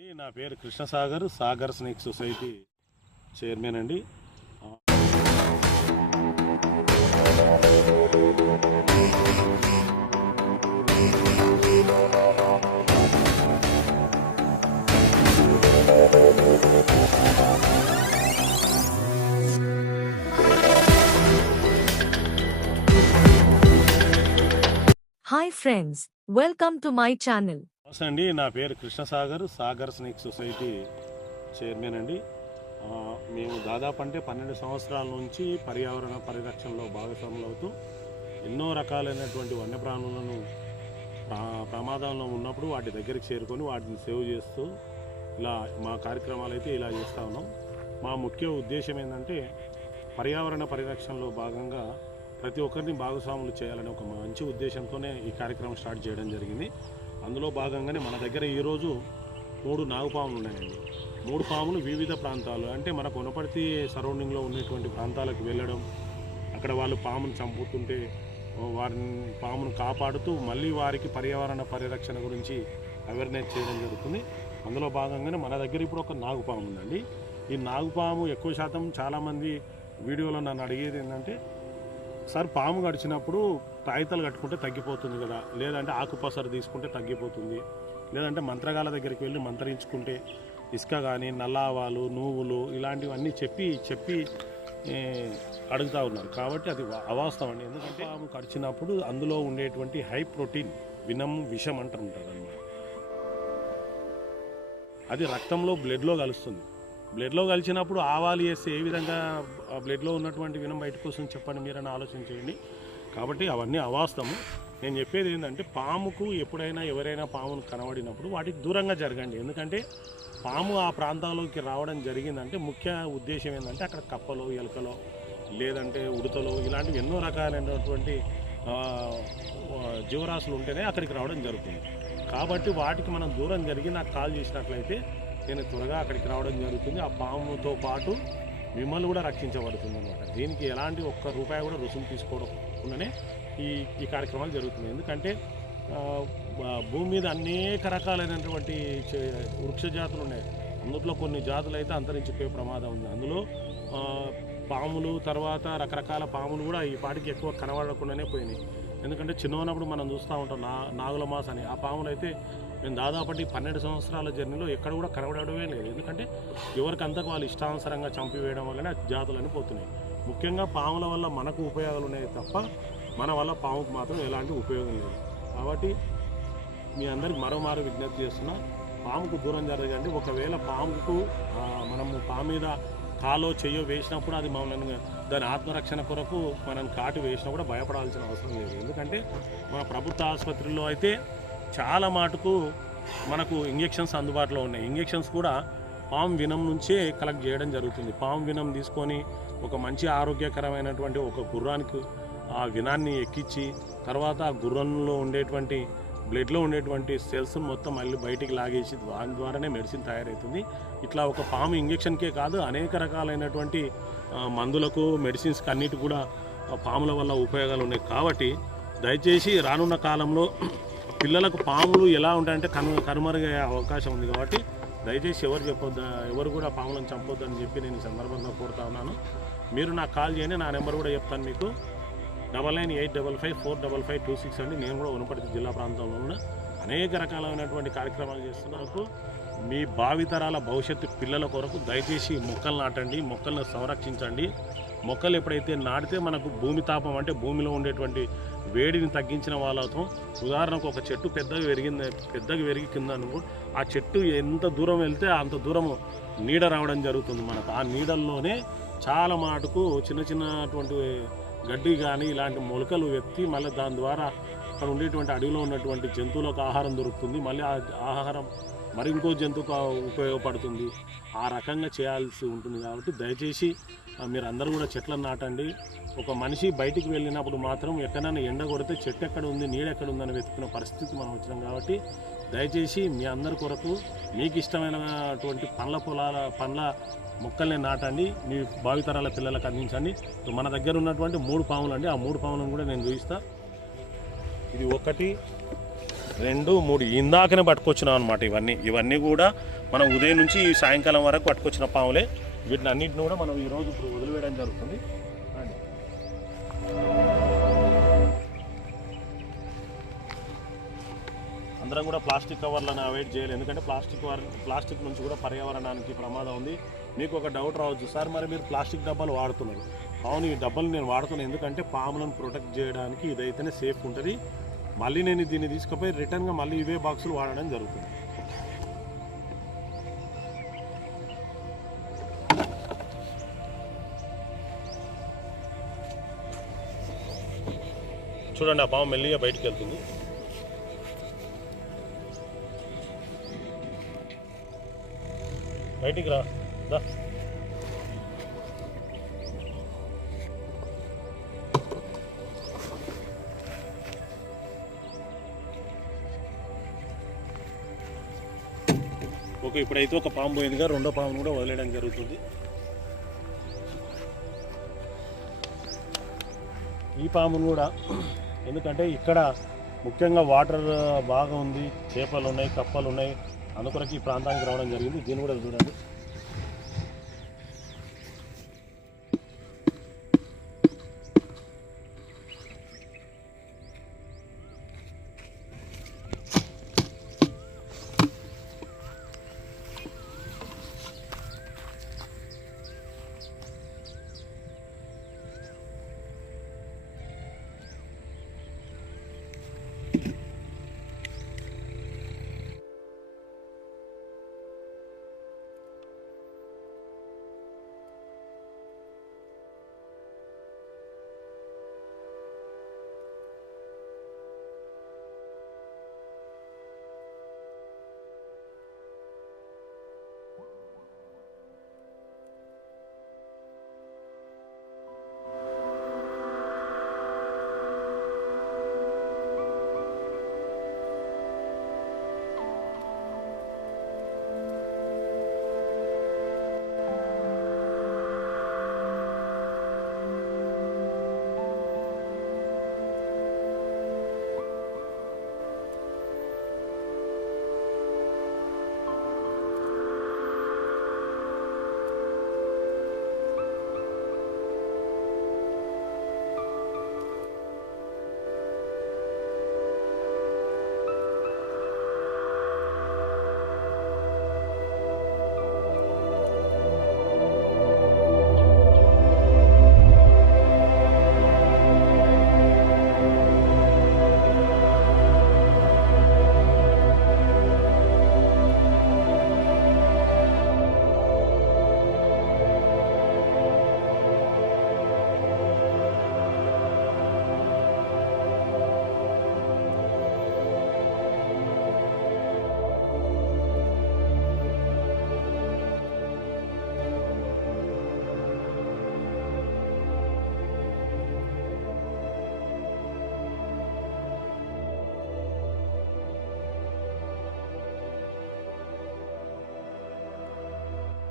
అండి నా పేరు Krishnasagar Sagar snake society chairman అండి hi friends welcome to my channel నమస్తే అండి. నా పేరు Krishnasagar Sagar snake society chairman అండి. మేము దాదాపు అంటే పన్నెండు సంవత్సరాల నుంచి పర్యావరణ పరిరక్షణలో భాగస్వాములు అవుతూ ఎన్నో రకాలైనటువంటి వన్యప్రాణులను ప్రమాదంలో ఉన్నప్పుడు వాటి దగ్గరికి చేరుకొని వాటిని సేవ్ చేస్తూ ఇలా మా కార్యక్రమాలు అయితే ఇలా చేస్తూ ఉన్నాం. మా ముఖ్య ఉద్దేశం ఏంటంటే పర్యావరణ పరిరక్షణలో భాగంగా ప్రతి ఒక్కరిని భాగస్వాములు చేయాలనే ఒక మంచి ఉద్దేశంతోనే ఈ కార్యక్రమం స్టార్ట్ చేయడం జరిగింది. అందులో భాగంగానే మన దగ్గర ఈరోజు మూడు నాగుపాములు ఉన్నాయండి. మూడు పాములు వివిధ ప్రాంతాలు. అంటే మన కొనపర్తి సరౌండింగ్లో ఉన్నటువంటి ప్రాంతాలకు వెళ్ళడం అక్కడ వాళ్ళు పామును చంపుతుంటే వారిని పామును కాపాడుతూ మళ్ళీ వారికి పర్యావరణ పరిరక్షణ గురించి అవేర్నెస్ చేయడం జరుగుతుంది. అందులో భాగంగానే మన దగ్గర ఇప్పుడు ఒక నాగుపాము ఉందండి. ఈ నాగుపాము ఎక్కువ శాతం చాలామంది వీడియోలో నన్ను అడిగేది ఏంటంటే సార్ పాము గడిచినప్పుడు తాయితలు కట్టుకుంటే తగ్గిపోతుంది కదా. లేదంటే ఆకుపసరు తీసుకుంటే తగ్గిపోతుంది. లేదంటే మంత్రగాల దగ్గరికి వెళ్ళి మంత్రించుకుంటే ఇసుక కానీ నల్ల ఆవాలు నువ్వులు ఇలాంటివన్నీ చెప్పి చెప్పి అడుగుతా ఉన్నారు. కాబట్టి అది అవాస్తవం అండి. ఎందుకంటే పాము కడిచినప్పుడు అందులో ఉండేటువంటి హై ప్రోటీన్ వినం విషం అనమాట అది రక్తంలో బ్లడ్లో కలుస్తుంది. బ్లడ్లో కలిసినప్పుడు ఆవాలు వేస్తే ఏ విధంగా ఆ బ్లడ్లో ఉన్నటువంటి వినం బయటకు వస్తుంది చెప్పండి మీరని ఆలోచన చేయండి కాబట్టి అవన్నీ అవాస్తము నేను చెప్పేది ఏంటంటే పాముకు ఎప్పుడైనా ఎవరైనా పామును కనబడినప్పుడు వాటికి దూరంగా జరగండి. ఎందుకంటే పాము ఆ ప్రాంతాల్లోకి రావడం జరిగిందంటే ముఖ్య ఉద్దేశం ఏంటంటే అక్కడ కప్పలు ఎలుకలో లేదంటే ఉడతలో ఇలాంటివి ఎన్నో రకాలైనటువంటి జీవరాశులు ఉంటేనే అక్కడికి రావడం జరుగుతుంది. కాబట్టి వాటికి మనం దూరం జరిగి నాకు కాల్ చేసినట్లయితే నేను త్వరగా అక్కడికి రావడం జరుగుతుంది. ఆ పాముతో పాటు మిమ్మల్ని కూడా రక్షించబడుతుంది అనమాట దీనికి ఎలాంటి ఒక్క రూపాయి కూడా రుసుము తీసుకోవడంనే ఈ ఈ కార్యక్రమాలు జరుగుతున్నాయి. ఎందుకంటే భూమి మీద అనేక రకాలైనటువంటి చే- వృక్ష జాతులు ఉన్నాయి. అందులో కొన్ని జాతులు అయితే అంతరించిపోయే ప్రమాదం ఉంది. అందులో పాములు తర్వాత రకరకాల పాములు కూడా ఈ పాటికి ఎక్కువ కనబడకుండానే పోయినాయి. ఎందుకంటే చిన్న ఉన్నప్పుడు మనం చూస్తూ ఉంటాం నా నాగుల మాస అని. ఆ పాములు అయితే మేము దాదాపు పన్నెండు సంవత్సరాల జర్నీలో ఎక్కడ కూడా కనబడమే లేదు. ఎందుకంటే ఎవరికి అంతకు వాళ్ళు ఇష్టానుసారంగా చంపివేయడం వల్లనే జాతులని పోతున్నాయి. ముఖ్యంగా పాముల వల్ల మనకు ఉపయోగాలు ఉన్నాయి తప్ప మన వల్ల పాముకు మాత్రం ఎలాంటి ఉపయోగం లేదు. కాబట్టి మీ అందరికి మరోమారు విజ్ఞప్తి చేస్తున్నా పాముకు దూరం జరగండి. ఒకవేళ పాముకు మనము పాము మీద కాలో చెయ్యో వేసినప్పుడు అది మమ్మల్ని దాని ఆత్మరక్షణ కొరకు మనం కాటు వేసినా కూడా భయపడాల్సిన అవసరం లేదు. ఎందుకంటే మన ప్రభుత్వ ఆసుపత్రుల్లో అయితే చాలా మాటుకు మనకు ఇంజెక్షన్స్ అందుబాటులో ఉన్నాయి. ఇంజెక్షన్స్ కూడా పాము వినం నుంచే కలెక్ట్ చేయడం జరుగుతుంది. పాము వినం తీసుకొని ఒక మంచి ఆరోగ్యకరమైనటువంటి ఒక గుర్రానికి ఆ వినాన్ని ఎక్కించి తర్వాత ఆ గుర్రంలో ఉండేటువంటి బ్లడ్లో ఉండేటువంటి సెల్స్ మొత్తం మళ్ళీ బయటికి లాగేసి దాని ద్వారానే మెడిసిన్ తయారవుతుంది. ఇట్లా ఒక పాము ఇంజెక్షన్కే కాదు అనేక రకాలైనటువంటి మందులకు మెడిసిన్స్కి అన్నిటి కూడా పాముల వల్ల ఉపయోగాలు ఉన్నాయి. కాబట్టి దయచేసి రానున్న కాలంలో పిల్లలకు పాములు ఎలా ఉంటాయంటే కను కనుమరుగయ్యే అవకాశం ఉంది. కాబట్టి దయచేసి ఎవరు చెప్పొద్దు ఎవరు కూడా పాములను చంపొద్దు అని చెప్పి నేను ఈ సందర్భంగా కోరుతా ఉన్నాను. మీరు నాకు కాల్ చేయండి నా నెంబర్ కూడా చెప్తాను మీకు. Double nine eight double five four double five two six అండి నేను కూడా ఉనపర్తి జిల్లా ప్రాంతంలో ఉన్న అనేక రకాలైనటువంటి కార్యక్రమాలు చేస్తున్నందుకు మీ భావితరాల భవిష్యత్తు పిల్లల కొరకు దయచేసి మొక్కలు నాటండి మొక్కలను సంరక్షించండి. మొక్కలు ఎప్పుడైతే నాటితే మనకు భూమి తాపం అంటే భూమిలో ఉండేటువంటి వేడిని తగ్గించిన వాళ్ళతో ఉదాహరణకు ఒక చెట్టు పెద్దగా పెరిగింది పెద్దగా పెరిగి కింద ఆ చెట్టు ఎంత దూరం వెళ్తే అంత దూరం నీడ రావడం జరుగుతుంది మనకు. ఆ నీడల్లోనే చాలా మాటుకు చిన్న చిన్నటువంటి గడ్డి కానీ ఇలాంటి మొలకలు ఎత్తి మళ్ళీ దాని ద్వారా అక్కడ ఉండేటువంటి అడవిలో ఉన్నటువంటి జంతువులకు ఆహారం దొరుకుతుంది. మళ్ళీ ఆ ఆహారం మరి ఇంకో జంతువుకు ఉపయోగపడుతుంది. ఆ రకంగా చేయాల్సి ఉంటుంది కాబట్టి దయచేసి మీరు అందరూ కూడా చెట్లను నాటండి. ఒక మనిషి బయటికి వెళ్ళినప్పుడు మాత్రం ఎక్కడైనా ఎండ కొడితే చెట్టు ఎక్కడ ఉంది నీడ ఎక్కడ ఉందని వెతుకునే పరిస్థితి మనం వచ్చినాం కాబట్టి దయచేసి మీ అందరి కొరకు మీకు ఇష్టమైనటువంటి పండ్ల పొలాల పండ్ల మొక్కల్ని నాటండి మీ భావితరాల పిల్లలకు అందించండి. సో మన దగ్గర ఉన్నటువంటి మూడు పాములు అండి. ఆ మూడు పాములను కూడా నేను చూపిస్తా. ఇది ఒకటి రెండు మూడు. ఇందాకనే పట్టుకొచ్చినాం అనమాట ఇవన్నీ. ఇవన్నీ కూడా మనం ఉదయం నుంచి సాయంకాలం వరకు పట్టుకొచ్చిన పాములే. వీటిని అన్నింటిని కూడా మనం ఈరోజు ఇప్పుడు వదిలివేయడం జరుగుతుంది. అందరం కూడా ప్లాస్టిక్ కవర్లను అవాయిడ్ చేయాలి. ఎందుకంటే ప్లాస్టిక్ ప్లాస్టిక్ నుంచి కూడా పర్యావరణానికి ప్రమాదం ఉంది. మీకు ఒక డౌట్ రావచ్చు. సార్ మరి మీరు ప్లాస్టిక్ డబ్బాలు వాడుతున్నారు. అవును ఈ డబ్బాలు నేను వాడుతున్నాను ఎందుకంటే పాములను ప్రొటెక్ట్ చేయడానికి ఇదైతేనే సేఫ్ ఉంటుంది. మళ్ళీ నేను దీన్ని తీసుకుపోయి రిటర్న్గా మళ్ళీ ఇవే బాక్సులు వాడడం జరుగుతుంది. చూడండి ఆ పాము మెల్లిగా బయటికి వెళ్తుంది. బయటికి రా. ఓకే ఇప్పుడైతే ఒక పాము పోయిందిగా. రెండో పామును కూడా వదిలేయడం జరుగుతుంది. ఈ పామును కూడా ఎందుకంటే ఇక్కడ ముఖ్యంగా వాటర్ బాగా ఉంది చేపలు ఉన్నాయి కప్పలు ఉన్నాయి. అందుకొరకు ఈ ప్రాంతానికి రావడం జరిగింది. దీన్ని కూడా చూడండి.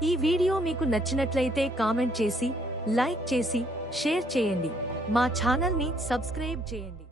ఈ వీడియో మీకు నచ్చినట్లయితే కామెంట్ చేసి లైక్ చేసి షేర్ చేయండి. మా ఛానల్ని సబ్స్క్రైబ్ చేయండి.